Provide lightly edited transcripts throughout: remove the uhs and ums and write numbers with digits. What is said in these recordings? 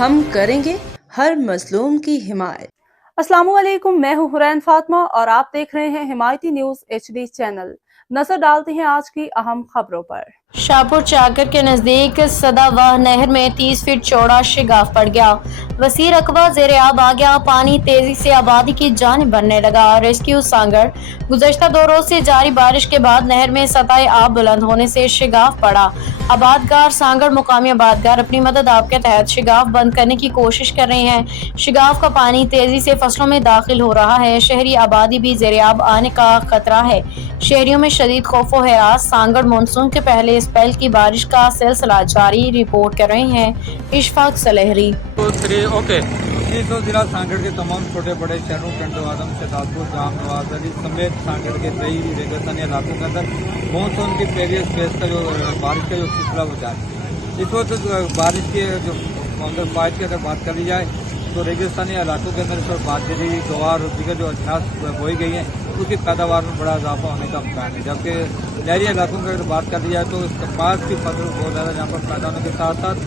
ہم کریں گے ہر مظلوم کی حمایت۔ السلام علیکم، میں ہوں حرین فاطمہ اور آپ دیکھ رہے ہیں حمایتی نیوز HD چینل۔ نظر ڈالتے ہیں آج کی اہم خبروں پر۔ شاہپور چاکر کے نزدیک سداواہ نہر میں 30 فٹ چوڑا شگاف پڑ گیا، وسیع رقبہ زیر آب آ گیا، پانی تیزی سے آبادی کی جانب بڑھنے لگا۔ ریسکیو سانگڑ گزشتہ 2 روز سے جاری بارش کے بعد نہر میں سطح آب بلند ہونے سے شگاف پڑا۔ آبادگار سانگڑ مقامی آبادگار اپنی مدد آپ کے تحت شگاف بند کرنے کی کوشش کر رہے ہیں۔ شگاف کا پانی تیزی سے فصلوں میں داخل ہو رہا ہے، شہری آبادی بھی زیر آب آنے کا خطرہ ہے۔ شہریوں میں شدید خوف و ہراس۔ سانگڑ مانسون کے پہلے اسپیل کی بارش کا سلسلہ جاری، رپورٹ کر رہے ہیں اشفاق سلیحری۔ ضلع سانگڑ کے تمام چھوٹے بڑے شہروں ٹنڈو آدم شہزادپور جام نواز علی سمیت سانگڑ کے کئی ریگستانی علاقوں کے اندر مانسون کی پیریس فیز کا جو بارش کا جو سلسلہ وہ جاری۔ اس وقت بارش کے جو اگر بارش کی اگر بات کر لی جائے تو ریگستانی علاقوں کے اندر اس وقت باجری گوار اور دیگر جو اجناس بوئی گئی ہیں اس کی پیداوار میں بڑا اضافہ ہونے کا امکان ہے، جبکہ نہری علاقوں کی اگر بات کر لی جائے تو کپاس کی فصل بہت زیادہ یہاں پر پیدا ہونے کے ساتھ ساتھ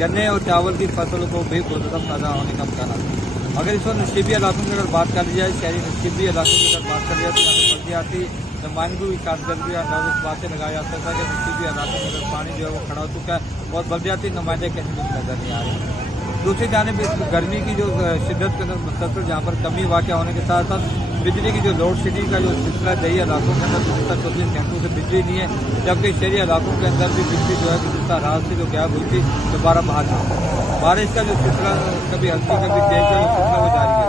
گنے اور چاول کی فصل کو بھی بہت زیادہ پیدا ہونے کا امکان ہے۔ اگر اس وقت نشیبی علاقوں کی اگر بات کر لی جائے، شہری نشیبی علاقوں کی اگر بات کر لی جائے تو یہاں پر بلدیاتی نمائندگی بھی کارکردگی اور اس بات سے لگایا جا سکتا ہے کہ نشیبی علاقوں میں اگر پانی جو ہے وہ کھڑا ہو چکا ہے اور بلدیاتی نمائندے کہیں بھی نظر نہیں آ رہے۔ دوسری جانب اس گرمی کی جو شدت کے اندر مسلسل جہاں پر کمی واقع ہونے کے ساتھ ساتھ بجلی کی جو لوڈ شیڈنگ کا جو سلسلہ دیہی علاقوں کے اندر گزشتہ 24 گھنٹوں سے بجلی نہیں ہے، جبکہ شہری علاقوں کے اندر بھی بجلی جو ہے گزشتہ رات سے جو غائب ہوئی تھی دوبارہ بحال ہے۔ بارش کا جو سلسلہ کبھی ہلکی کبھی تیز کا جو سلسلہ وہ جاری ہے۔